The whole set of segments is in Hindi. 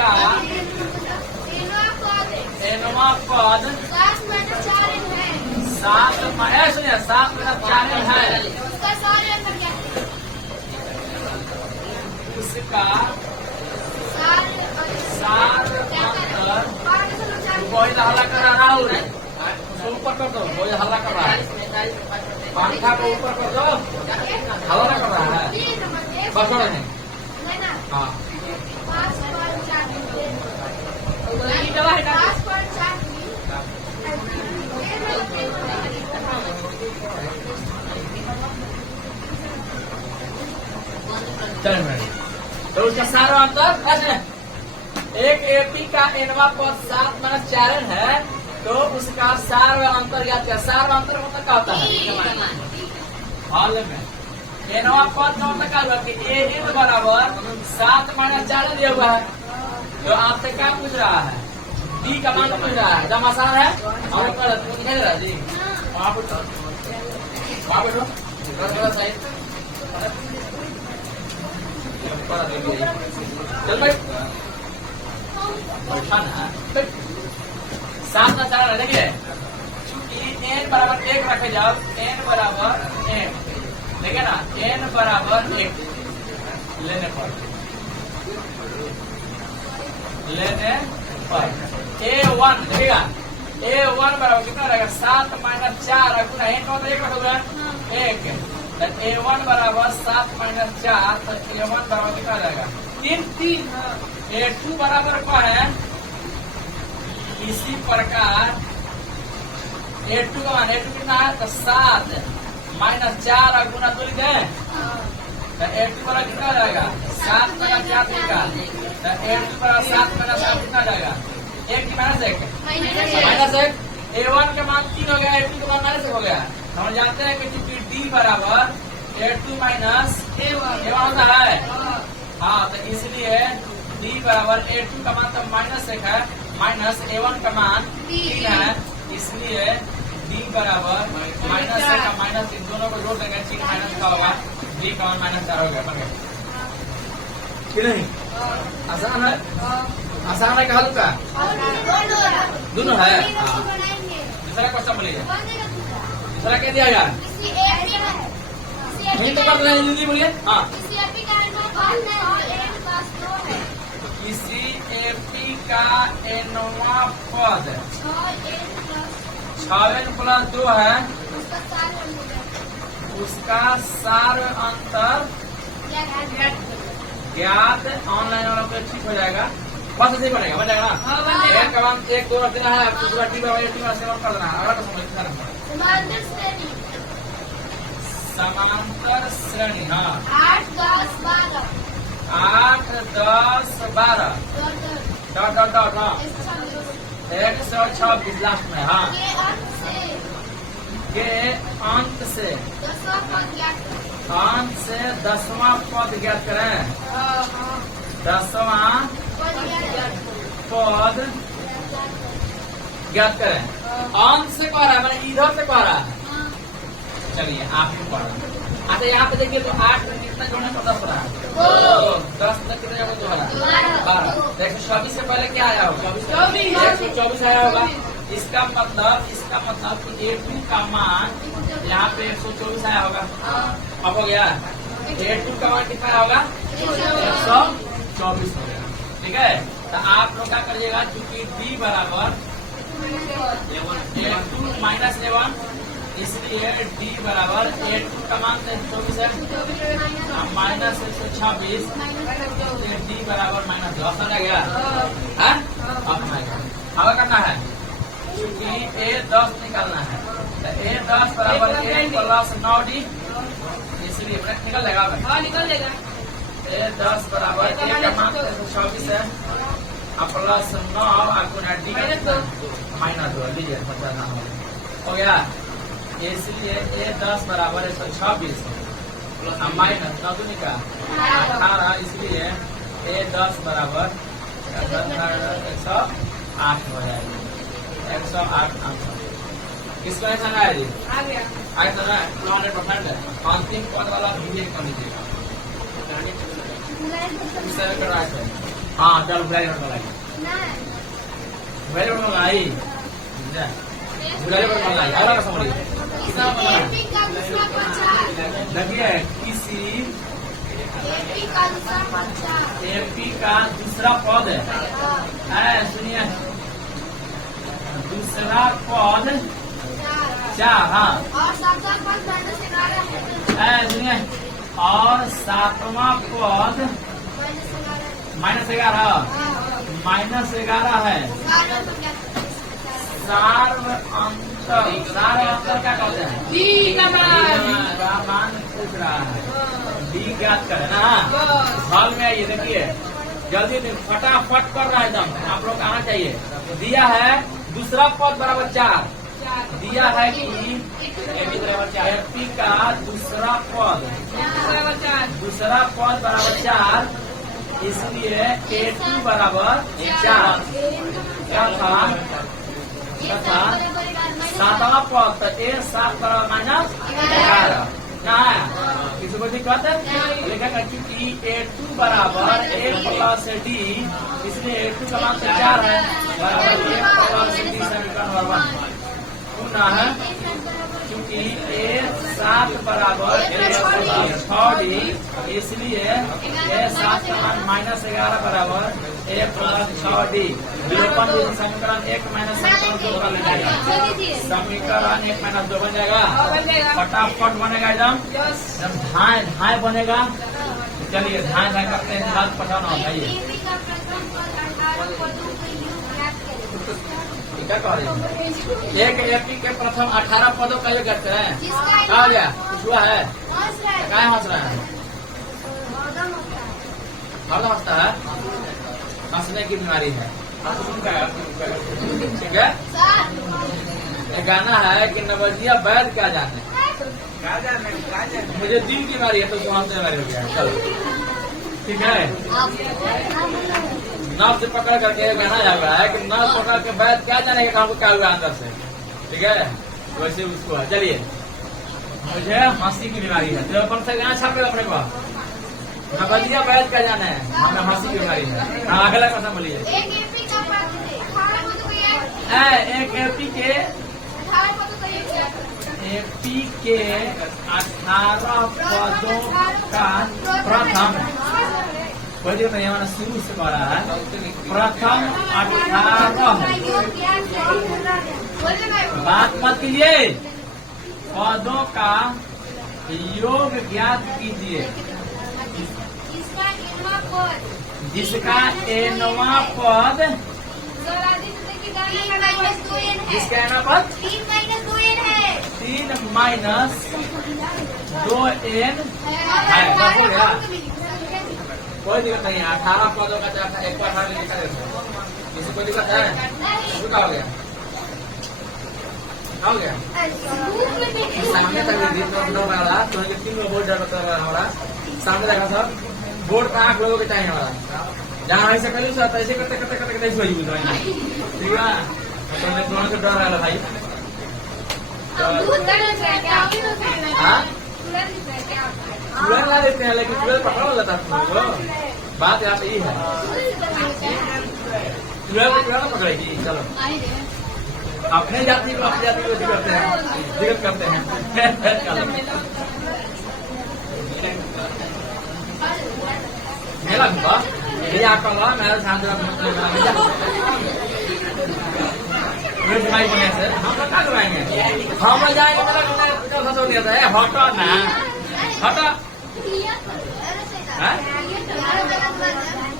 उसका एनवा पद 7 - 4 है। उसका सार अंतर कोई हल्ला कर रहा है उसको ऊपर कर दो। कोई हल्ला कर रहा है, पंखा को ऊपर कर दो, हल्ला कर रहा है। बस नहीं हाँ चल तो उसका सारा अंतर ऐसे एक एपी का एनवा पद 7 - 4 है तो उसका सार अंतर ज्ञात किया। सार अंतर मतलब क्या होता है? हॉल में एनवा पद का मतलब क्या हुआ कि ए एन बराबर 7 - 4 दिया हुआ है। तो आपसे क्या पूछ रहा है? डी का मान पूछ रहा है। जब आसान है और दिखाई दे रहा है जी। वहाँ बैठो चल भाई बैठा ना 7 - 4 देखिए चूंकि n बराबर 1 रखे जाओ n बराबर 1 देखिए ना n बराबर 1 लेने पर a1 देखिएगा a1 बराबर कितना रहेगा 7 - 4 गुना n का मतलब 1 रखोगे 1 a1 बराबर 7 - 4 तो a1 बराबर कितना रहेगा 3 a2 बराबर क्या है? इसी प्रकार a2 का मान a2 कितना है तो 7 - 4 गुना 2 लिखे तो a2 बराबर कितना रहेगा 7 - 4 निकाल तो a2 बराबर 7 - 4 कितना रहेगा 1 की -1 a1 का मान 3 हो गया a2 का मान -1 हो गया। हम जानते हैं कि चूंकि d बराबर a2 - a1 होता है हाँ तो इसलिए d बराबर a2 का मान तो -1 है माइनस a1 का मान 3 है इसलिए d बराबर -1 का माइनस इन दोनों को जोड़ देंगे 3 माइनस का होगा d का मान -4 हो गया। बन गया कि नहीं? आसान है क्या हल्का दोनों है। दूसरा क्वेश्चन बोलिए दूसरा क्या दिया यार नहीं तो कर रहे हैं जल्दी बोलिए। हाँ किसी एपी का एनवा पद 6n + 2 है उसका सार अंतर ज्ञात। ऑनलाइन वाला तो ठीक हो जाएगा बस ऐसे ही बन जाएगा ना। एक का मान 1 2 देना है दूसरा टी बराबर टी में सेवन कर देना है। अगर तो समांतर श्रेणी हाँ 8 10 12 डॉट हाँ 126 लास्ट में हाँ के अंत से 10वां पद ज्ञात करें। 10वां पद ज्ञात करें। अंत से कह रहा है मैंने इधर से कह रहा है। चलिए आप ही पढ़ रहे अच्छा यहाँ पे देखिए तो 8 में कितना जोड़ने पर 10 रहा है 10 तक कितना जोड़े 12 124 से पहले क्या आया होगा 124 आया होगा। इसका मतलब कि a2 का मान यहाँ पे 124 आया होगा। अब हो गया a2 का मान कितना होगा 124 हो गया। ठीक है तो आप लोग क्या करिएगा क्योंकि d बराबर a2 - a1 इसलिए d बराबर a2 का मान 124 है -126 d बराबर -10 आ गया है। अब करना है क्योंकि a10 निकालना है तो a10 बराबर a + 9d इसलिए निकल लेगा निकल लेगा। a10 बराबर a का मान 124 है +9 गुना d -2 लीजिए हो गया। इसलिए a10 बराबर 126 माइनस 9 का 18 इसलिए a10 बराबर 108 हो जाएगा 108 आंसर। किसको ऐसा ना है जी आ गया ऐसा ना 100% है। अंतिम पद वाला भी कर लीजिएगा। हाँ चलो वेरी गुड मलाई और का समझिए देखिए किसी एपी का दूसरा पद है सुनिए दूसरा पद 4 हाँ सुनिए और 7वां पद -11 -11 है सार्व अंतर क्या कहते हैं मान पूछ रहा है डी ज्ञात करे ना हॉल में आइए देखिए जल्दी फटाफट कर रहा है एकदम आप लोग आना चाहिए दिया है दूसरा पद बराबर 4 दिया है कि एपी का दूसरा पद बराबर 4 इसलिए A2 बराबर 4 क्या था 7वां पद तो A7 बराबर -11 ना किसी को दिक्कत है लिखेगा क्योंकि A2 बराबर A प्लस D इसलिए A2 का मान 4 है बराबर A प्लस D समीकरण बराबर पुनः क्योंकि A7 बराबर A6D इसलिए A7 का मान -11 बराबर A प्लस 6D विलोपन समीकरण 1 माइनस समीकरण 2 का ले जाएगा समीकरण 1 माइनस 2 बन जाएगा फटाफट बनेगा एकदम धाय बनेगा चलिए धाय करते हैं हाथ पटाना बताइए क्या कह रहे हैं एक एपी के प्रथम 18 पदों का योग करते हैं कहा गया कुछ हुआ है क्या हंस रहा है हरदम हंसता है हंसने की बीमारी है ठीक है एक गाना है कि नवजिया वैद क्या जाने मुझे दिल की बीमारी है तो हंसने बीमारी हो गया चलो ठीक है नाव से पकड़ करके गाना जा रहा है कि नाव पकड़ के बैठ क्या जाने के काम को क्या हुआ अंदर से ठीक है वैसे उसको है चलिए मुझे हंसी की बीमारी है तो अपन से यहाँ छाप अपने को नवजिया बैठ क्या जाना है हमें हंसी की बीमारी है हाँ अगला क्वेश्चन बोलिए एक एपी के 18 पदों का प्रथम कोई दिक्कत नहीं हमारा शुरू से पढ़ा है प्रथम 18 बात मत कीजिए पदों का योग ज्ञात कीजिए जिसका एनवा पद जिसका एनवा पद 3 माइनस 2n है कोई दिक्कत नहीं है 18 पदों का 1 पर 18 लिखा देते किसी को दिक्कत है क्या हो गया सामने तक वाला तो 3 बोर्ड हमारा सामने देखा सब बोर्ड का आंख लोगों के चाहिए हमारा जहाँ ऐसे कर ऐसे करते करते करते करते ठीक है तो मैं थोड़ा सा डर रहा भाई तुरंत ला देते हैं लेकिन तुरंत पकड़ लेता है बात यहाँ पे ये है तुरंत पकड़ेगी चलो अपने जाति को अपनी जाति को करते हैं दिक्कत करते हैं मेरा घूमा ये आपका हुआ मेरा शांत बने से हम लोग क्या करवाएंगे हम लोग जाएंगे मेरा फंसा दिया था हटो ना हटो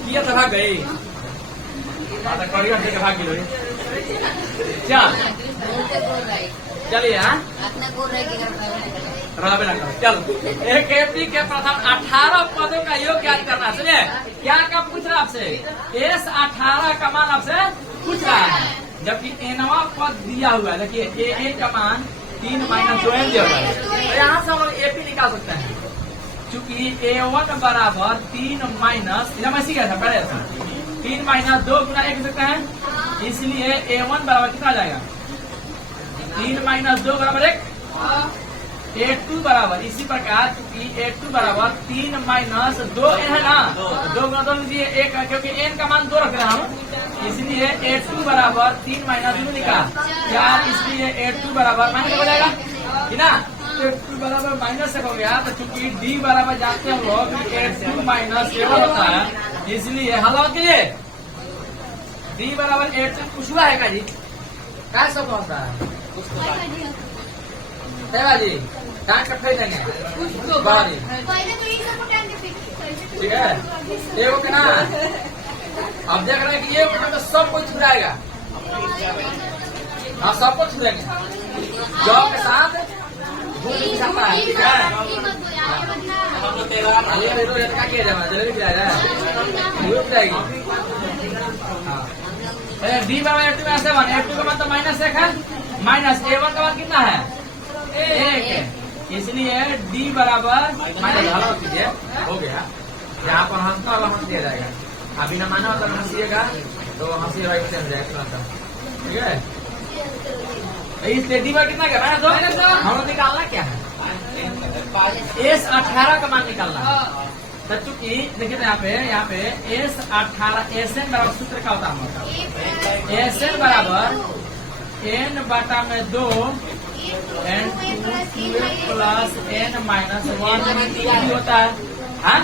किया तो भाग गई कड़िया से भाग गई क्या चलिए हाँ चलो एक एपी के प्रथम 18 पदों का योग ज्ञात करना सुनिए क्या क्या पूछ रहा आपसे एस 18 का मान आपसे पूछ रहा है जबकि एनवा पद दिया हुआ है देखिए ए का मान 3 माइनस 2n दिया हुआ है तो यहाँ से हम लोग एपी निकाल सकते हैं क्योंकि A1 बराबर 3 माइनस इसी का था पहले 3 माइनस 2 गुना 1 सकते हैं इसलिए A1 बराबर कितना आ जाएगा 3 माइनस 2 बराबर 1 A2 बराबर इसी प्रकार चूंकि A2 बराबर 3 माइनस 2 है ना, 2 गुना 2 लीजिए 1, क्योंकि n का मान 2 रख रहा हूँ, इसलिए A2 बराबर 3 माइनस 2 निकाल 4, इसलिए A2 बराबर माइनस हो जाएगा कि ना। A2 बराबर माइनस हो गया, तो चूंकि D बराबर जानते हम लोग A2 माइनस 7 होता है, इसलिए हल कीजिए D बराबर A2 कुछ हुआ है का जी, क्या सब होता है जी, टाइम कट देंगे ठीक है। ये वो ना अब देख रहे हैं कि ये तो सब कुछ छुड़ाएगा, हाँ सब कुछ छुड़ेंगे जॉब के साथ सकता है ठीक है। क्या किया जाए जल्दी किया जाए जाएगी डी बराबर A2 में 7, A2 का मतलब -1 है, माइनस A1 का मतलब कितना है 1, इसलिए D बराबर माइनस कीजिए हो गया। यहाँ पर हंसना वाला हंस दिया जाएगा, अभी न माना मतलब हंसीएगा तो हंसी वाला जाएगा ठीक है। इसलिए D बराबर कितना क्या तो हम लोग निकालना क्या है, S18 का मान निकालना है। तो चूंकि देखिए यहाँ पे S18 SN बराबर सूत्र का होता है हमारा SN बराबर n बटा में 2 n प्लस n माइनस 1 होता है, हाँ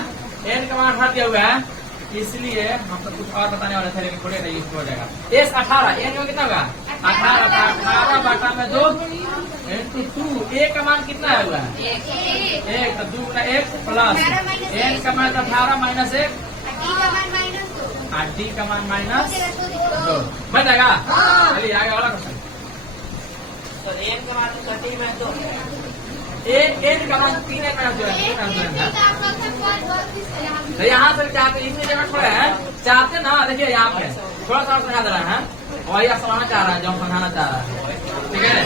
n का मान हटा दिया हुआ है, इसलिए हम तो कुछ और बताने वाले थे लेकिन थोड़े नहीं हो जाएगा। S18 n में कितना होगा 18 बटा में 2 इंटू 2, a का मान कितना है हुआ 1, तो 2 गुना 1 प्लस n का मान 18 माइनस 1 और d का मान -2 बन जाएगा। चलिए आगे वाला क्वेश्चन, n का मान 3 में 2 n का मान 3 है तो यहाँ से चाहते इतनी जगह थोड़ा है चाहते ना, देखिए यहाँ पे थोड़ा सा समझा दे रहा है, वही आप समझना चाह रहा है जो हम समझाना चाह रहा है ठीक है।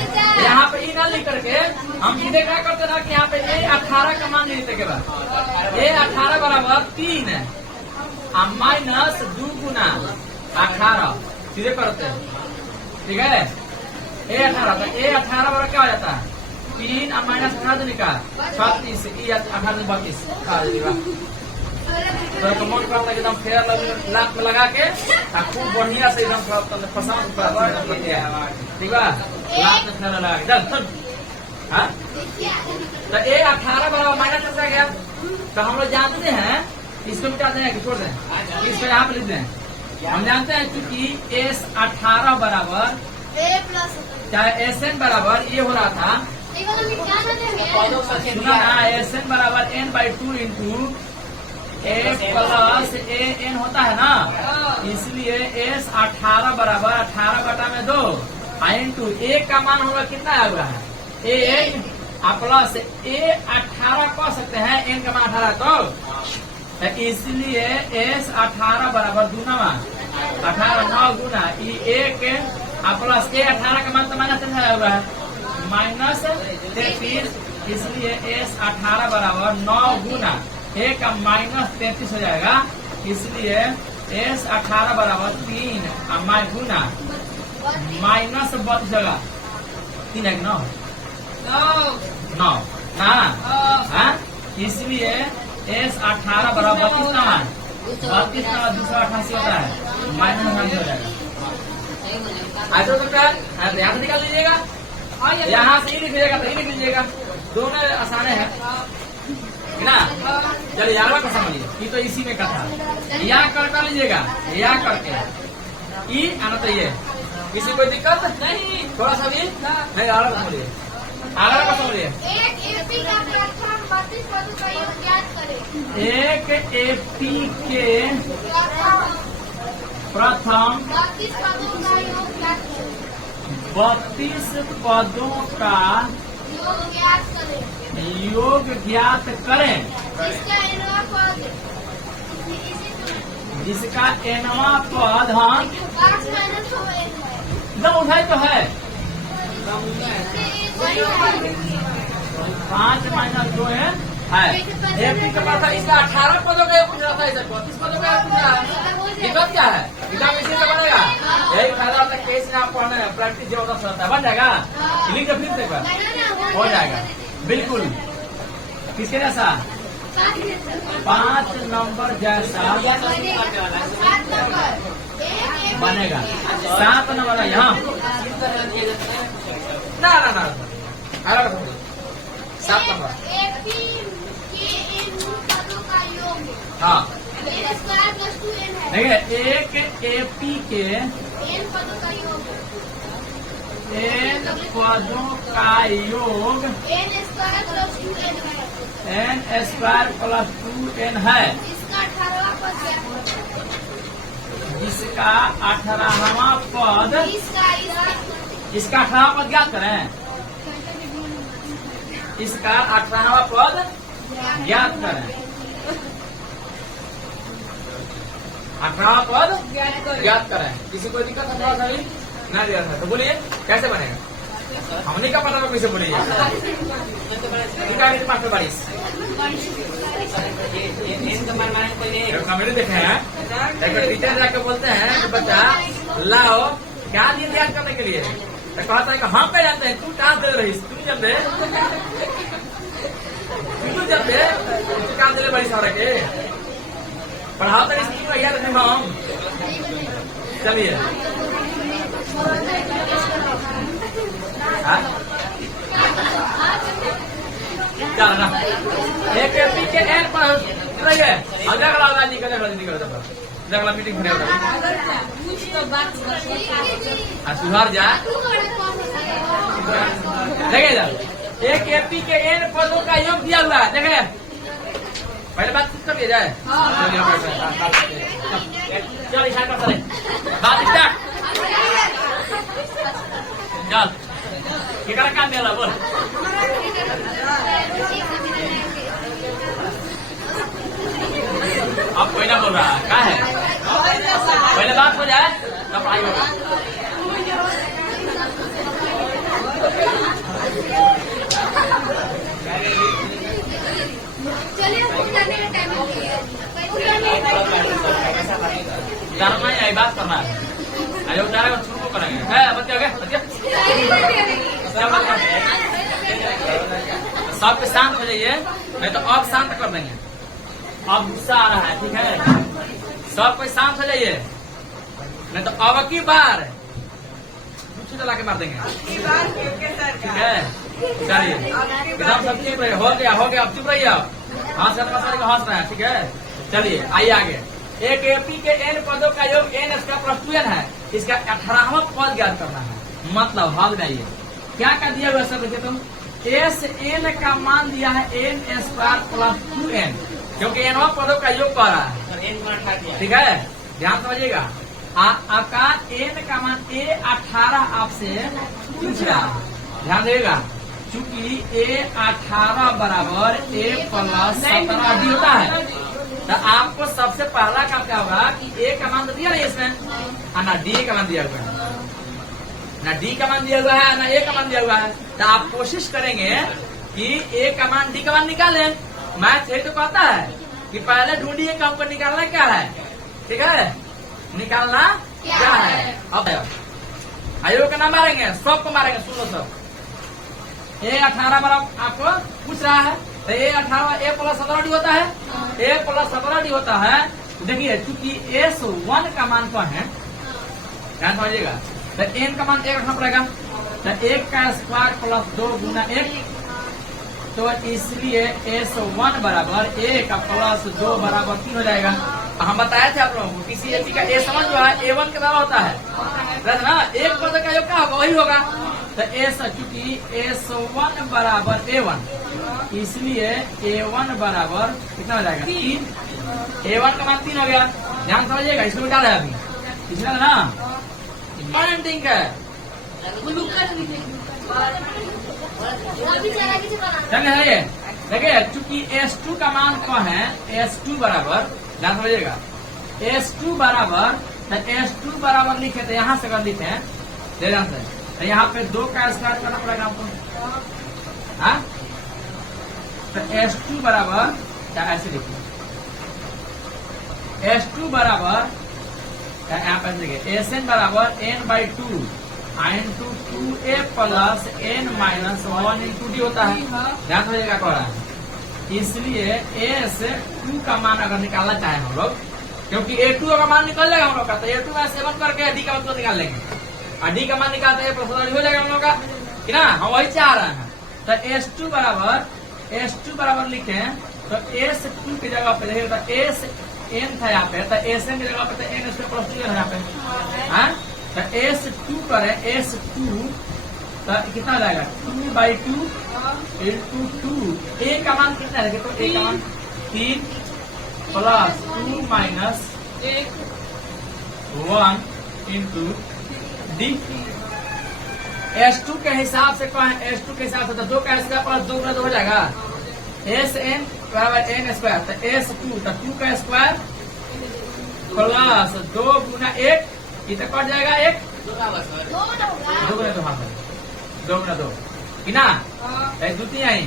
यहाँ पे ई ना लिख करके हम सीधे क्या करते ना कि यहाँ पे A18 का मान लिखते के बाद A18 बराबर 3 है माइनस 2 गुना 18 सीधे करते हैं ठीक है। A18 बराबर क्या हो जाता है 3 माइनस 18 निकाल 36 18 तो मन करता है एकदम फेयर लाख में लगा के खूब बढ़िया से एकदम पसंद ठीक है, लाख में फेयर लगा के हाँ। तो A18 बराबर माइनस कैसा गया, तो हम लोग जानते हैं इसको मिटा दें कि छोड़ दें, इसको यहाँ पे लिख दें। हम जानते हैं क्योंकि S18 बराबर चाहे SN बराबर ये हो रहा था SN बराबर n/2 into a plus an होता है ना, इसलिए S18 बराबर 18 बटा में 2 इंटू a का मान होगा कितना आया है an प्लस A18 कह सकते हैं, n का मान 18 तो इसलिए S18 बराबर 2 18 9 गुना 1 प्लस A18 का मान तो -3 हुआ है -33, इसलिए S18 बराबर 9 गुना 1 -33 हो जाएगा, इसलिए S18 बराबर 3 गुना -32 जगह 3 है 9 हाँ, इसलिए S18 बराबर 32 का 288 होता है -98 हो जाएगा। ऐसा सकता है यहाँ से निकाल लीजिएगा, यहाँ से ही लिख लीजिएगा तो ही लिख लीजिएगा, दोनों आसान है ना। चलिए यार का समझिए, ये तो इसी में कथा या करना लीजिएगा या करके ई आना चाहिए, किसी कोई दिक्कत नहीं, थोड़ा सा भी नहीं आगे का समझिए एक एपी के प्रथम 32 पदों का योग ज्ञात करें जिसका nवां पद हम एकदम उठाए तो है 5 - 2 है एपी का पता इसका 18 पदों का पूछ रहा था, इसे 32 पदों का पूछ रहा है, दिक्कत क्या है एग्जाम इसी से बनेगा, यही फायदा तक केस में आप पढ़ने प्रैक्टिस जबरदस्त रहता है, बन जाएगा लिख फिर से हो जाएगा। बिल्कुल किसके जैसा? 5 नंबर जैसा बनेगा। 7 नंबर यहाँ ना ना ना अलग 7 नंबर। हाँ देखिए, एक एपी के एन पदों का योग एन स्क्वायर प्लस 2n है, जिसका 18वां पद, इसका 18वां पद ज्ञात करें। इसका 18वां पद ज्ञात करें। 18वां पद ज्ञात करें। किसी को दिक्कत है? थोड़ा सा भी ना दिया था तो बोलिए कैसे बनेगा? हमने का पता कैसे बोलिए? कमेटी देखे हैं, टीचर जाके बोलते हैं कि बच्चा लाओ क्या दिए याद करने के लिए, तो कहता है कि हम क्या जानते हैं, तू कहाँ दे रही, तू जब दे तू कहाँ दे बड़ी सारा के पढ़ाओ तो इसको याद रखें हम। चलिए चल ना, एक एपी के एन पर रहिए। अगला मीटिंग सुधार जा देखे जा। एक एपी के एन पदों का योग दिया हुआ है, देखे पहले बात कर लिया जाए। चल बात स्टार्ट। चल क्या काम दिया बोल। अब कोई ना बोल रहा है, क्या है? पहले बात हो जाए तब पढ़ाई होगा। डरना ही बात करना है। अरे उतारा शुरू करेंगे बच्चे आगे सबके शांत हो जाइए, नहीं तो अब शांत कर देंगे। अब गुस्सा आ रहा है, ठीक है? सब कोई शांत हो जाइए, नहीं तो अब की बार कुछ चला के मार देंगे, ठीक है? चलिए एकदम सब चुप रहिए। हो गया अब चुप रहिए। आप हंस रहे हैं, ठीक है? चलिए आइए आगे। एक एपी के एन पदों का योग एन स्क्वायर प्लस 2n है, इसका 18वां पद ज्ञात करना है। मतलब हल जाइए क्या कर दिया हुआ सब तुम, एस एन का मान दिया है एन स्क्वायर प्लस 2n, क्योंकि एनवा पदों का योग पा रहा है, ठीक है? ध्यान समझिएगा। आपका एन का मान A18 आपसे पूछ रहा है, ध्यान देगा। चूंकि A18 बराबर A प्लस 17D होता है, तो आपको सबसे पहला काम क्या होगा कि A का मान तो दिया नहीं इसमें, ना D का मान दिया हुआ है, ना D का मान दिया हुआ है, ना A का मान दिया हुआ है। तो आप कोशिश करेंगे कि A का मान D का मान निकालें। मैथ यही तो कहता है कि पहले ढूंढिए कि हमको निकालना क्या है, ठीक है? निकालना क्या है? अब आयोग का नाम मारेंगे, सबको मारेंगे, सुनो सब। A18 बराबर आपको पूछ रहा है, तो A18 A प्लस 17D होता है, A प्लस 17D होता है। देखिए चूंकि S1 का मान क्या है, ध्यान समझिएगा, तो n का मान 1 रखना पड़ेगा। तो 1 का स्क्वायर प्लस 2 गुना 1, तो इसलिए S1 बराबर 1 प्लस 2 बराबर 3 हो जाएगा। हम बताए थे आप लोगों को किसी एपी का A समझ जो है A1 के बराबर होता है ना, एक पद का योग क्या होगा वही होगा। तो चूंकि S1 बराबर A1, इसलिए A1 बराबर कितना हो जाएगा 3। A1 का मान 3 हो गया, ध्यान समझिएगा। इसको डाला है अभी, इसमें ना इम्पोर्टेंट थिंग है। चलिए देखिए, चूंकि S2 का मान क्या है, S2 बराबर, ध्यान समझिएगा, S2 बराबर, S2 बराबर लिखे तो यहाँ से अगर लिखे ध्यान से, तो यहाँ पे 2 का स्क्वायर करना पड़ेगा आपको, हाँ? तो S2 बराबर क्या ऐसे लिखिए, S2 बराबर यहाँ पे देखिए SN बराबर N/2 into 2a plus n minus 1 into D होता है। ध्यान रखिएगा कह रहा है, इसलिए a से 2 का मान अगर निकालना चाहे हम लोग, क्योंकि a2 का मान निकल जाएगा हम लोग का, तो a2 में 7 करके d का मतलब निकाल लेंगे और d का मान निकालते हैं प्लस हो जाएगा हम लोग का, कि ना, हम वही चाह रहे हैं। तो s2 बराबर लिखे तो a से 2 की जगह पे देखिए, तो a से n था यहाँ पे, तो sn की जगह पे तो n स्क्वायर प्लस 2 है यहाँ पे, हाँ। तो a से 2 करें, a से 2 तो कितना जाएगा 2/2 इंटू 2, a का मान कितना है, तो a का मान 3 plus 2 minus 1 into D. S2 के हिसाब से कहें, S2 के हिसाब से तो 2 का स्क्वायर प्लस 2 गुना 2 हो जाएगा, Sn बराबर n स्क्वायर, तो S2 तो 2 का स्क्वायर प्लस 2 गुना 1, इतना कट जाएगा 1 2 गुना 2, हाँ 2 गुना 2, कि ना, दो तीन आई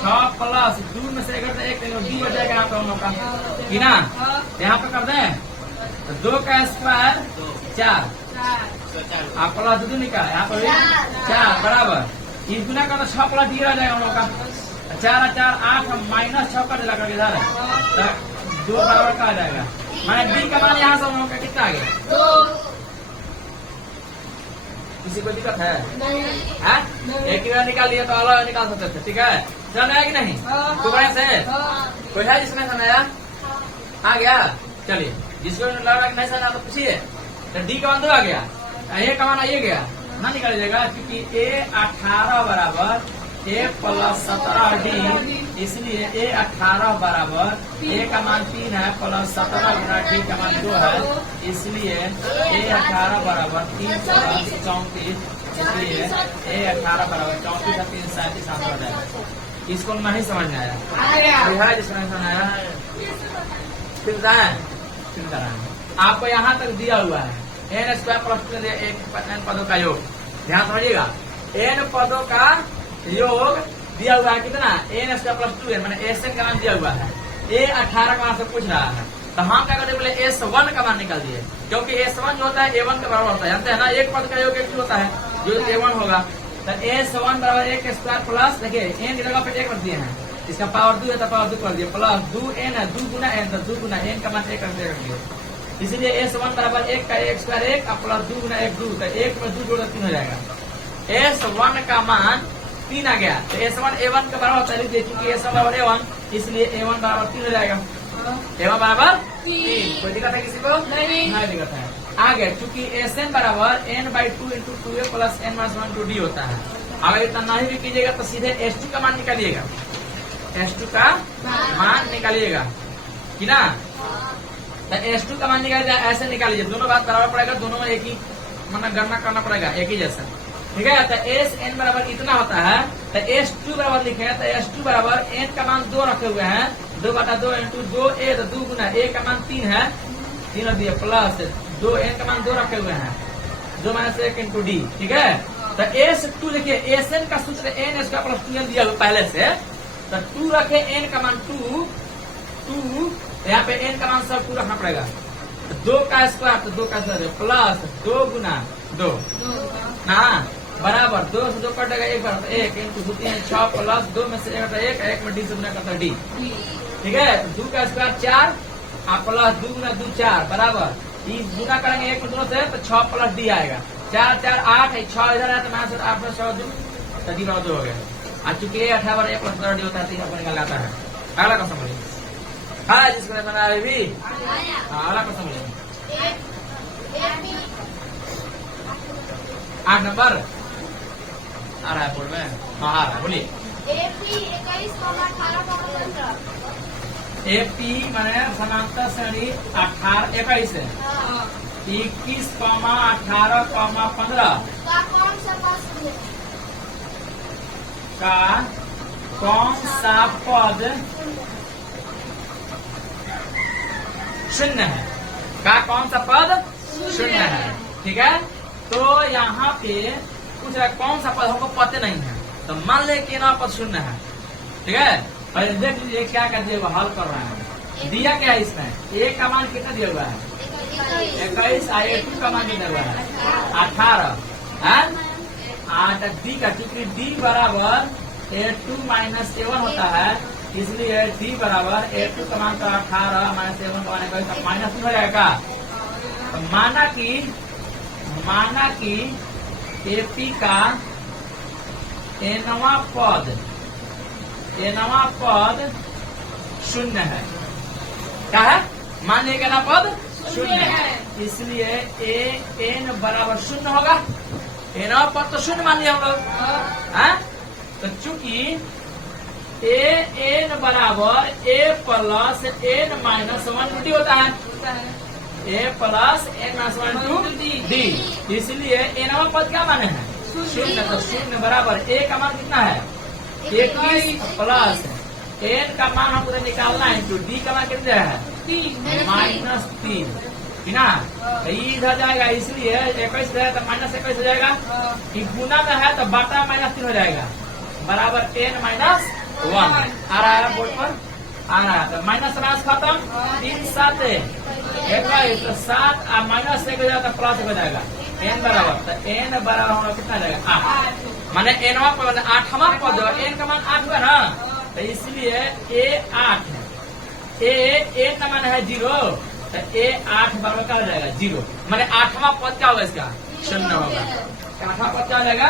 6 प्लस 2 में से अगर 1 डी हो जाएगा यहाँ पे हम लोग का, कि ना, यहाँ पे कर दें तो 2 का स्क्वायर 4 आप प्लस 2 निकाल, यहाँ पर 4 बराबर, इस गुना का तो 6 प्लस डी रह जाएगा हम लोग का, 4 4 8 माइनस 6 कर देगा इधर, तो 2 बराबर का आ जाएगा, मैंने डी का मान यहाँ से हम लोग का कितना आ गया, किसी को दिक्कत है? एक ही बार निकाल लिया तो अलग निकाल सकते थे, ठीक है, समझ आया कि नहीं? दोबारा से कोई है जिसने समझाया? आ गया, चलिए, जिसको लग रहा है नहीं समझा तो पूछिए। तो डी का मान 2 आ गया, ए का मान आइए गया ना, निकाल जाएगा, क्योंकि a 18 बराबर a प्लस 17 डी, इसलिए a 18 बराबर a का मान 3 है प्लस 17 गुना डी का मान 2 है, इसलिए a 18 बराबर 3 प्लस 34, इसलिए a 18 बराबर 34 का 3 37 आंसर हो जाएगा। इसको नहीं समझ में आया? है जिसको नहीं समझ आया चिंता है, आपको यहाँ तक दिया हुआ है n स्क्वायर प्लस 2 n पदों का योग, ध्यान समझिएगा, n पदों का योग दिया हुआ है कितना, n स्क्वायर प्लस 2 मैंने Sn का मान दिया हुआ है, a 18 का मान से पूछ रहा है, तो हम क्या करते बोले S1 का मान निकाल दिए, क्योंकि S1 जो होता है A1 के बराबर होता है, जानते हैं ना, एक पद का योग एक होता है जो A1 होगा, तो S1 बराबर 1 स्क्वायर प्लस, देखिए n की जगह पे 1 रख दिए हैं, इसका पावर 2 है तो पावर 2 कर दिए, प्लस 2n है 2 गुना n, तो 2 गुना n का मान 1 रख दिए, इसलिए S1 बराबर 1 का 1 स्क्वायर 1 प्लस 2 गुना 1 2, तो 1 में 2 जोड़ 3 हो जाएगा, S1 का मान 3 आ गया, तो S1 A1 के बराबर होता है, क्योंकि S1 बराबर A1, इसलिए A1 बराबर 3 हो जाएगा, A1 बराबर 3, कोई दिक्कत है किसी को? नहीं दिक्कत है। आगे चूंकि Sn बराबर n/2 into 2a plus n minus 1 to D होता है, अगर इतना नहीं भी कीजिएगा तो सीधे S2 का मान निकालिएगा, S2 का मान निकालिएगा, कि ना, तो S2 का मान निकालिएगा, ऐसे निकालिए, दोनों बात बराबर पड़ेगा, दोनों में एक ही मतलब गणना करना पड़ेगा, एक ही जैसा, ठीक है। तो Sn बराबर इतना होता है, तो S2 बराबर लिखे, तो S2 बराबर n का मान 2 रखे हुए हैं, 2/2 इंटू 2a, तो 2 गुना a का मान 3 है, 3 रख दिए, प्लस 2n का मान 2 रखे हुए हैं, 2 माइनस 1 इंटू डी, ठीक है। तो S2 देखिए, Sn का सूत्र n स्क्वायर प्लस 2n दिया हुआ पहले से, तो 2 रखे n का मान 2, यहाँ पे n का मान सब 2 रखना पड़ेगा, 2 का स्क्वायर तो 2 का स्क्वायर प्लस 2 गुना 2 ना बराबर 2 से 2 कटेगा 1 बार, 1 इंटू 2 3 6 प्लस 2 में से 1 में डी से गुना करता है डी, ठीक है। 2 का स्क्वायर 4 प्लस 2 गुना 2 4 बराबर, गुना करेंगे 1 में दोनों से तो 6 प्लस डी आएगा, 4 4 8 है, 6 इधर है तो माइनस 8 में 6 2 तो डी बराबर 2 हो गया, और चूंकि 18 1 प्लस 2 डी होता है, 3 आपको निकाल आता है। अगला क्वेश्चन बोलिए, हाँ जिसको नहीं बना भी, अगला क्वेश्चन बोलिए, 8 नंबर आ रहा है बोर्ड में, हाँ आ रहा है, बोलिए। AP माने समांतर श्रेणी 21 है, 21, 18, 15 का कौन सा पद शून्य है, का कौन सा पद शून्य है, ठीक है। तो यहाँ पे कुछ कौन सा पद हमको पता नहीं है, तो मान ले कि ना पद शून्य है, ठीक है। और देख लीजिए क्या कर दिया, हल कर रहा है, दिया क्या है इसमें, a का मान कितना दिया हुआ है 21, A2 का मान कितना हुआ है 18, डी का, क्योंकि डी बराबर A2 माइनस A1 होता है, इसलिए डी बराबर A2 का मान तो 18 माइनस A1 का मान माइनस हो जाएगा। तो माना कि AP का nवां पद शून्य है। क्या है? मान लिया ना पद शून्य है, इसलिए n बराबर शून्य होगा। nवां पद तो शून्य मान लिया हम लोग। तो चूंकि n बराबर a plus n minus 1 d होता है, a plus n minus 1 to d, इसलिए nवां पद क्या माने हैं? शून्य। तो शून्य बराबर a का मान कितना है? 21 प्लस n का मान हमको निकालना है, तो d का मान कितना है? -3 ना, इधर जाएगा, इसलिए 21 है तो -21 हो जाएगा। गुना में है तो बाटा -3 हो जाएगा, बराबर n माइनस 1 आ रहा है बोर्ड पर, आ रहा है। तो माइनस माइनस खत्म, 3 7 21 तो 7 और माइनस 1 हो जाएगा तो प्लस हो जाएगा n बराबर। तो n बराबर हम लोग कितना जाएगा? 8। माने nवां पद 8वां पद, n का मान 8 हुआ ना, तो इसलिए a 8 है, a का मान है 0, तो a 8 बराबर क्या हो जाएगा? 0। माने 8वां पद क्या होगा? इसका शून्य होगा। 8वां पद क्या हो जाएगा?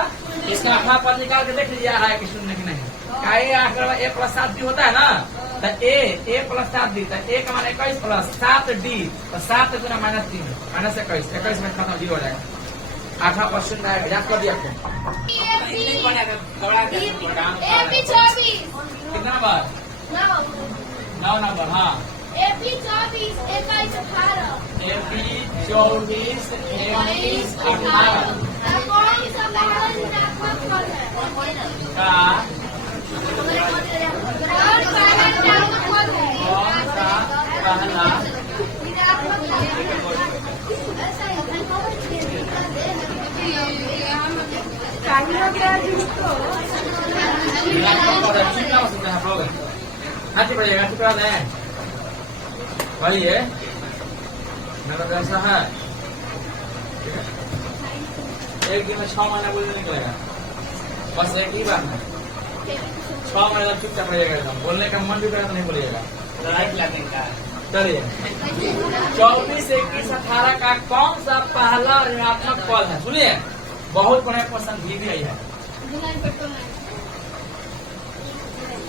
इसका 8वां पद निकाल के देख लीजिए आ रहा है कि शून्य की नहीं। क्या a 8 बराबर a प्लस 7 डी होता है ना, तो a प्लस 7 डी, तो a का मान 21 प्लस 7 डी, तो 7 गुना -3 -21 में खत्म 0 हो जाएगा। 8वां पद शून्य आएगा, याद कर दिया आपको। कितना नंबर? 9 नंबर। हाँ, AP 24 21 18 AP 24 21 18 कौन सा पहला ऋणात्मक पद है? का कौन पहला ऋणात्मक पद है? कौन सा पहला ऋणात्मक पद? ऐसा ही चाहिए क्या जिसको अच्छी पड़ेगा? अच्छी पड़ा है बोलिए, मेरा ऐसा है। एक दिन में 6 महीना बोलने निकलेगा, बस एक ही बार में 6 महीना चुपचाप रहेगा, एकदम बोलने का मन भी करेगा तो नहीं बोलिएगा। चलिए, 24 21 18 का कौन सा पहला ऋणात्मक पद है? सुनिए, बहुत बड़े क्वेश्चन भी आई है,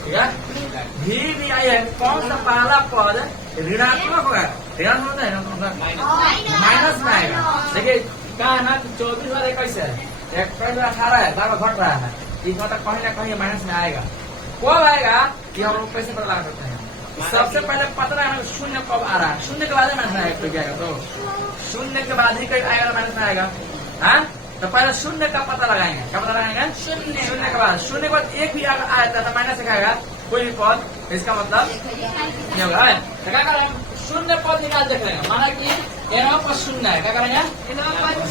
ठीक है? भी आई है। कौन सा पहला पद ऋणात्मक होगा? ऋणात्मक होता है माइनस में आएगा। देखिए क्या है ना, 24 वाले कैसे है, 18 है, बार घट रहा है, इसमें तक कहीं ना कहीं माइनस में आएगा। कब आएगा कि हम लोग कैसे पता लगा सकते हैं? सबसे पहले पता लगाना शून्य कब आ रहा है, शून्य के बाद माइनस में आएगा। तो शून्य के बाद ही कहीं आएगा माइनस में आएगा। हाँ, तो पहले शून्य का पता लगाएंगे। क्या पता लगाएंगे? शून्य के बाद। शून्य के बाद एक भी आया तो माइनस से आएगा कोई भी पद, इसका मतलब ये होगा। तो क्या करेंगे? शून्य पद निकाल देख लेंगे। माना कि यहाँ पर शून्य है, क्या करेंगे?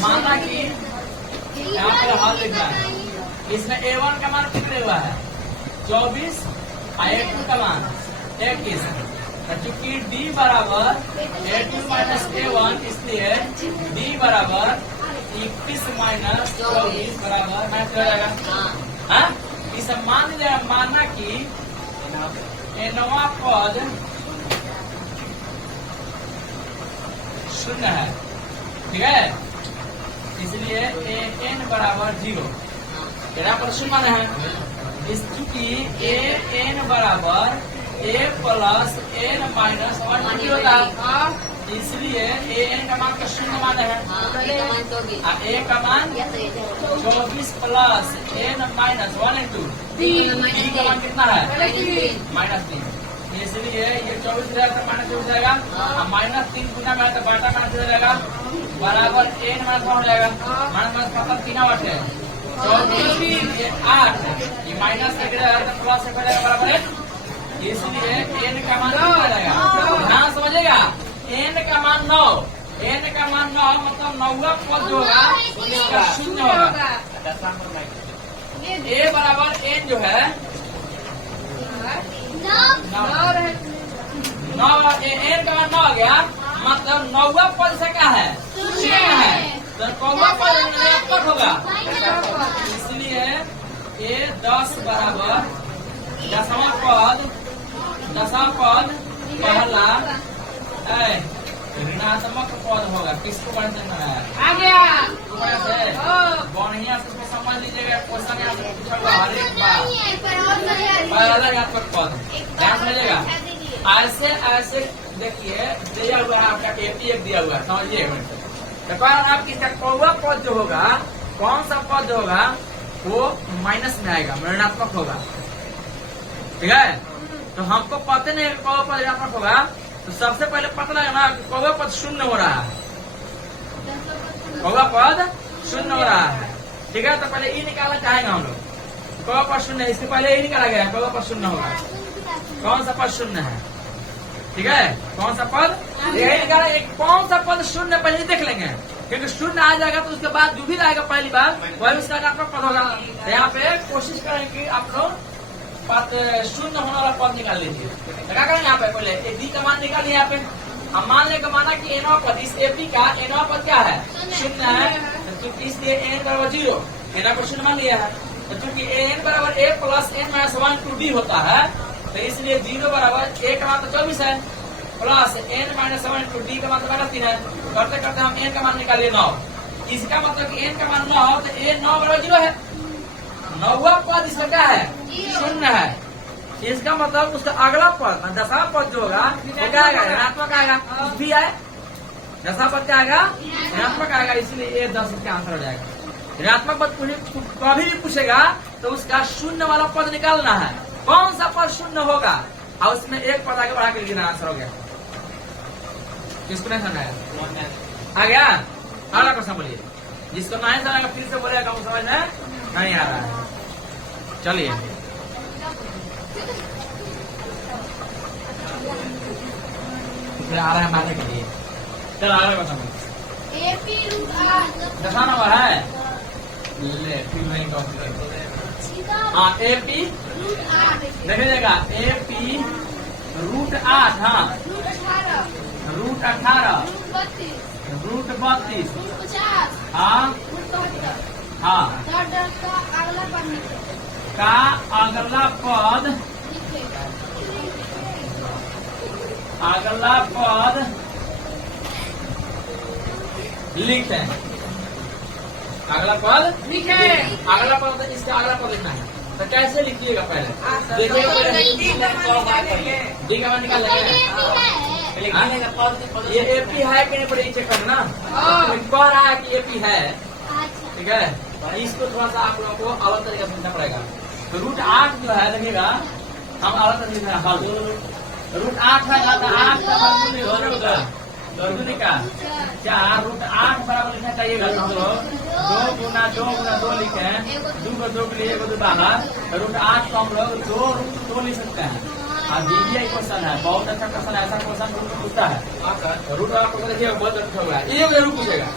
माना कि यहाँ पर हल लिखना है, इसमें A1 का मान कितने हुआ है? 24 और A2 का मान 21। चूंकि D बराबर A2 माइनस A1, इसलिए D बराबर 21 माइनस 24 बराबर माइनस हो जाएगा। हाँ, इसे मान लिया, माना कि nवां पद शून्य है, ठीक है? इसलिए an बराबर 0, यहाँ पर शून्य माना है। इस चूंकि an बराबर a प्लस n माइनस 1 होता है, इसलिए an का मान का शून्य माना है, a का मान 24 प्लस n माइनस 1 d का मान कितना है? -3। इसलिए ये 24 हो जाएगा तो माइनस हो जाएगा, -3 गुना में तो बाटा माइनस हो जाएगा, बराबर n माइनस हो जाएगा। माइनस खत्म 3 8 है, 24 ये 8, ये माइनस से प्लस हो जाएगा बराबर 1। इसलिए n का मान कितना हो जाएगा? ध्यान समझेगा, n का मान 9, n का मान 9 मतलब 9वां पद जो होगा उसका शून्य होगा। a बराबर n जो है 9, n का मान 9 आ गया, मतलब 9वां पद से क्या है? शून्य है। तो 9वां पद ऋणात्मक होगा, इसलिए ये 10 बराबर दसवां पद पहला ऋणात्मक पद होगा। किसको बढ़ देना है? आ गया। बढ़िया से समझ लीजिएगा, क्वेश्चन यहाँ से पूछा हुआ हर एक बार पहला ऋणात्मक पद ध्यान समझिएगा। ऐसे देखिए दिया हुआ है आपका एपी एक दिया हुआ है, समझिए तो कारण आपकी कौवा पद जो होगा, कौन सा पद होगा वो माइनस में आएगा, ऋणात्मक होगा। ठीक है, तो हमको पता नहीं कौवा पद ऋणात्मक होगा, तो सबसे पहले पता लगा ना कौवा पद शून्य हो रहा है, कौवा पद शून्य हो रहा है। ठीक है, तो पहले ये निकालना चाहेंगे हम लोग, कौवा पद शून्य, इसके पहले ये निकाला गया कौवा पद शून्य होगा। कौन सा पद शून्य है? ठीक है, कौन सा पद यही निकाला, एक कौन सा पद शून्य पहले देख लेंगे, क्योंकि शून्य आ जाएगा तो उसके बाद जो भी आएगा पहली बार वही उसका ऋणात्मक पद होगा। तो यहाँ पे कोशिश करें कि आप लोग शून्य होने वाला पद निकाल लीजिए। क्या करेंगे यहाँ पे पहले एक डी का मान निकालिए। यहाँ पे हम मान ले का माना कि एनवा पद, इस एपी का एनवा पद क्या है? शून्य है, क्योंकि इसलिए एन बराबर 0, एनवा पर शून्य मान लिया है। तो चूंकि एन बराबर A plus N minus 1 to D होता है, तो इसलिए 0 बराबर ए का मान तो 24 है, plus N minus 1 to d का मान तो 3 है। करते करते हम एन का मान निकालिए 9। इसका मतलब कि एन का मान 9 तो ए 9 बराबर 0 है। 9वां पद इसका क्या है? शून्य है। इसका मतलब उसका अगला पद 10वां पद जो होगा वो क्या आएगा? ऋणात्मक आएगा। कुछ भी आए 10वां पद क्या आएगा? ऋणात्मक आएगा, इसलिए ये 10 इसका आंसर हो जाएगा। ऋणात्मक पद कभी भी पूछेगा तो उसका शून्य वाला पद निकालना है, कौन सा पद शून्य होगा और उसमें एक पद आगे बढ़ा के लिखना, आंसर हो गया। किसको नहीं समझ आया? आ गया? अगला क्वेश्चन बोलिए। जिसको नहीं समझेगा फिर से बोलेगा, समझ नहीं आ रहा है। चलिए आ रहा है मारने के लिए। चलो अगला क्वेश्चन दर्शाना हुआ है, ले फिर नहीं हाँ एपी देखिएगा, एपी रूट 8, हाँ रूट 18, रूट 32, हाँ हाँ का अगला पद लिखे। अगला पद लिखे, अगला पद इसका अगला पद लिखना है। तो कैसे लिखिएगा पहले देखिएगा, डी का मान निकाल लेंगे। ये एपी है कि नहीं पड़े चेक करना, कह रहा है कि एपी है। ठीक है, इसको थोड़ा सा आप लोगों को अलग तरीके से समझना पड़ेगा। तो रूट 8 जो है देखिएगा, हम अलग तरीके से हल रूट 8 है, 8 का वर्गमूल का 4, रूट 8 बराबर लिखना चाहिएगा। हम लोग 2 गुना 2 लिखे, 2 को 2 के लिए 1 बाहर, रूट 8 को हम लोग 2 रूट 2 लिख सकते हैं। अब ये क्वेश्चन है, बहुत अच्छा क्वेश्चन है, ऐसा क्वेश्चन रूट पूछता है। रूट वाला क्वेश्चन देखिए बहुत अच्छा हुआ है, ये रूट पूछेगा।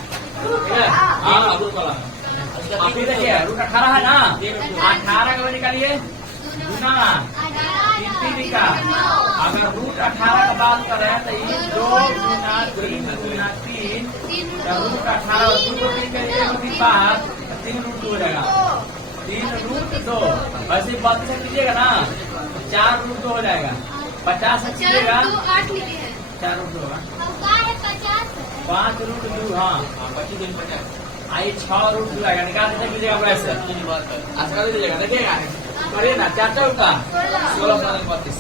ठीक है, हाँ रूट वाला अभी देखिए रूट 18 है ना, 18 का निकालिए गुना 3 का, अगर रूट 18 का बात करें तो ये 2 गुना 3 गुना 3, रूट 18 2 को 3 में 1 बाहर 3 रूट 2 हो जाएगा, 3 रूट 2। वैसे 32 से कीजिएगा ना 4 रूट 2 हो जाएगा, 50 से कीजिएगा 4 रूट 2 होगा, 5 रूट 2, हाँ आई 6 रूट 2 आएगा। निकाल दीजिएगा वैसे, अच्छा कर दीजिएगा, देखिएगा करिए ना 4 4 का 16 32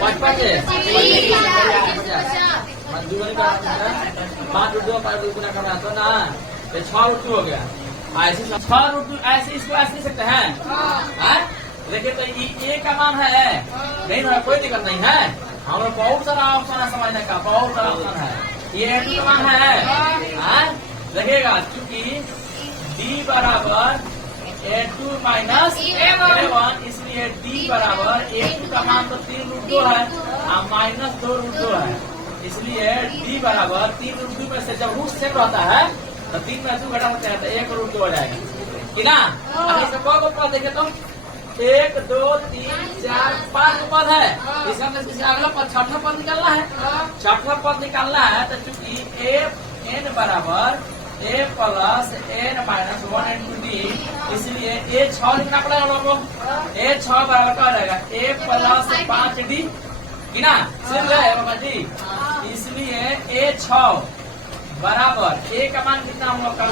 5 5 5 रूट 2 5 रूट गुना करना तो ना 6 रूट 2 हो गया। ऐसे 6 रूट 2 ऐसे इसको ऐसे लिख सकते हैं। देखिए तो ये का मान है नहीं ना, कोई दिक्कत नहीं है। हम लोग बहुत सारा ऑप्शन है समझने का, बहुत सारा ऑप्शन है। ये A2 का मान है, देखिएगा क्योंकि D बराबर A2 माइनस A1, इसलिए D बराबर A2 का मान तो 3 रूट 2 है और माइनस 2 रूट 2 है, इसलिए D बराबर 3 रूट 2 में से जब रूट सेम रहता है तो 3 में 2 घटा होता है तो 1 रूट 2 हो जाएगा कि ना। अब इसका कौन पद देखे तो 1 2 3 4 5 पद है, इसका मतलब अगला पद 6वां पद निकालना है। 6वां पद निकालना है तो चूंकि n बराबर a plus n minus 1 into D, इसलिए a 6 लिखना पड़ेगा लोगों को। a 6 बराबर क्या हो जाएगा a प्लस 5d की ना, सिर्फ है बाबा जी। इसलिए a 6 बराबर a का मान कितना हम लोग का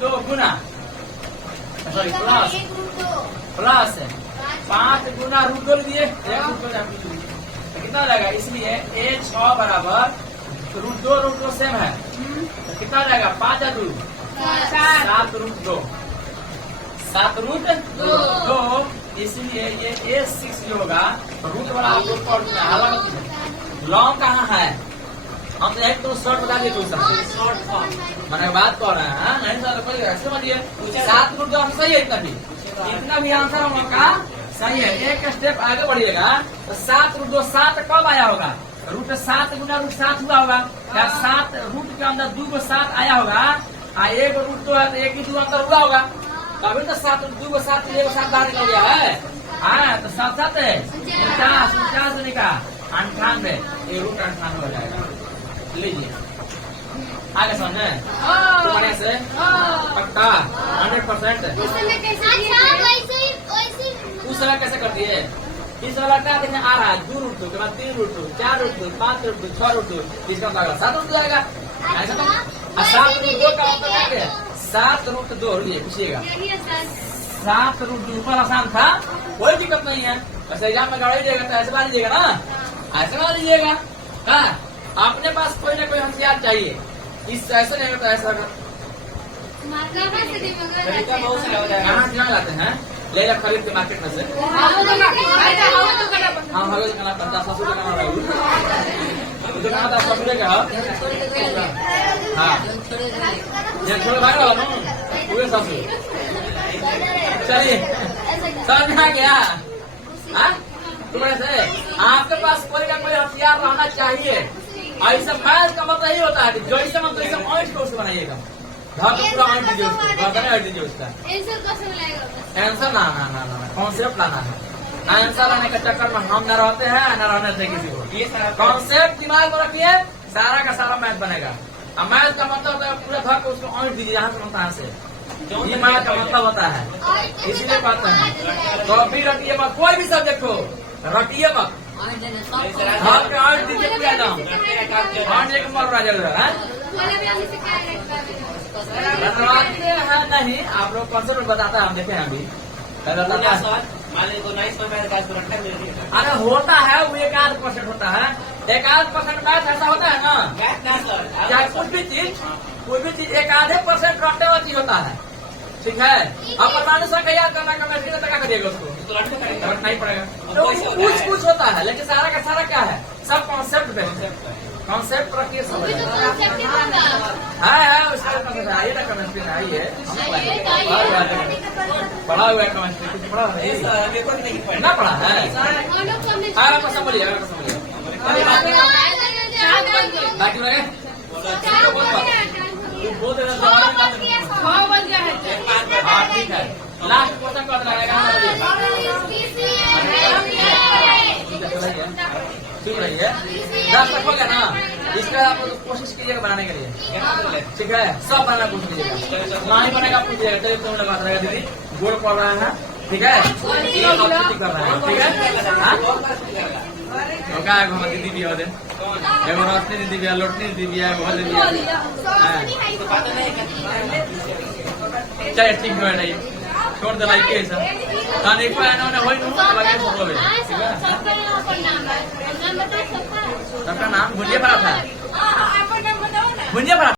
दो गुना सॉरी प्लस 5 गुना रूट 2 दिए कितना हो जाएगा, इसलिए a 6 बराबर रूट 2 सेम है तो कितना हो जाएगा 5 या 2 7 रूट 2 7 रूट 2, इसलिए ये a6 जो होगा रूट वाला आप लोग अलग लॉन्ग कहाँ है, हम तो एक तो शॉर्ट बता दिए शॉर्ट फॉर्म मैंने बात कर रहे हैं नहीं तो कोई समझिए 7 रूट 2 सही है, इतना भी आंसर हम लोग का सही है। एक स्टेप आगे बढ़िएगा तो 7 रूट 2 7 कब आया होगा, रूट 7 गुना रूट 7 हुआ होगा, क्या 7 रूट के अंदर 2 को 7 आया होगा, एक रूट 2 है तो एक ही 2 अंदर हुआ होगा, तभी तो 7 2 को 7 1 को 7 बाहर निकल गया है। तो 7 7 है 49 निका 98, ये रूट 98 हो जाएगा। लीजिए आगे समझे तो बढ़िया से पक्का 100%। उस समय कैसे करती है, इस वाला क्या देखने आ रहा है 2 रूट 2 के बाद 3 रूट 2 4 रूट 2 5 रूट 2 6 रूट 2, इसका मतलब 7 रूट 2 आएगा ऐसा तो। 7 रूट 2 का मतलब क्या है 7 रूट 2, लिए पूछिएगा 7 रूट 2 ऊपर आसान था, कोई दिक्कत नहीं है। वैसे एग्जाम में गड़ा लीजिएगा तो ऐसे बना लीजिएगा ना, ऐसे बना लीजिएगा। अपने पास कोई ना कोई हथियार चाहिए, इस ऐसे नहीं होता ऐसा कहाँ लाते हैं, ले जा खरीद के मार्केट में से। हाँ हलो दुकान 50-100 का दुकान 10 का हाँ छोटे भाई वाला ना पूरे 700। चलिए समझ में आ गया। तो ऐसे आपके पास कोई का कोई हथियार रहना चाहिए। ऐसा मैच का मतलब यही होता है जो ऐसे मतलब ऐसा ऑइंट कोर्स बनाइएगा, पूरा ऑइंट दीजिए उसका आंसर ना कॉन्सेप्ट लाना है। आंसर लाने के चक्कर में हम न रहते हैं न रहने से किसी को। कॉन्सेप्ट दिमाग में रखिए, सारा का सारा मैथ बनेगा। अब मैथ का मतलब होता है पूरे घर को उसको ऑइंट दीजिए यहाँ से बनता है से, ये मैथ का मतलब होता है। इसीलिए कहते हैं कॉपी रखिए मत, कोई भी सब्जेक्ट हो रखिए मत, हाथ पे ऑइंट दीजिए पूरा नाम ऑइंट एक मर राजा है नहीं। आप लोग कॉन्सेप्ट बताता है, हम देखे हैं अभी अरे होता है वो 1-8% होता है, 1-8% मैथ ऐसा होता है ना, चाहे कोई भी चीज 1-8% रटने वाला चीज होता है, ठीक है। अब परमाणु संख्या याद करना केमिस्ट्री में क्या करिएगा उसको, रटना ही पड़ेगा। तो कुछ होता है लेकिन सारा का सारा क्या है, सब कॉन्सेप्ट पे कॉन्सेप्ट रखिए समझ है उसका आइए ना केमिस्ट्री में आइए पढ़ा हुआ है केमिस्ट्री, कुछ पढ़ा नहीं ना पढ़ा है। आपको समझिए बाकी लगे बोल देना ठीक है। लास्ट क्वेश्चन कब लगाएगा ठीक रही है 10 तक हो गया ना, इसका आप कोशिश कीजिएगा बनाने के लिए, ठीक है। सब बनाना कोशिश कीजिएगा, ना ही बनेगा पूछिएगा चलिए तुम लगा रहेगा दीदी गोल पड़ रहा है, ठीक है कर रहा है, ठीक है। तो क्या दीदी भी हो दे एगो रश्मि दीदी भी लोटनी दीदी भी है चलिए ठीक है नहीं छोड़ दे लाइक कैसा ताने को आना ना होई नु लगे सब लोग, ठीक है। सबका नाम भुंजिया पड़ा था, भुंजिया पड़ा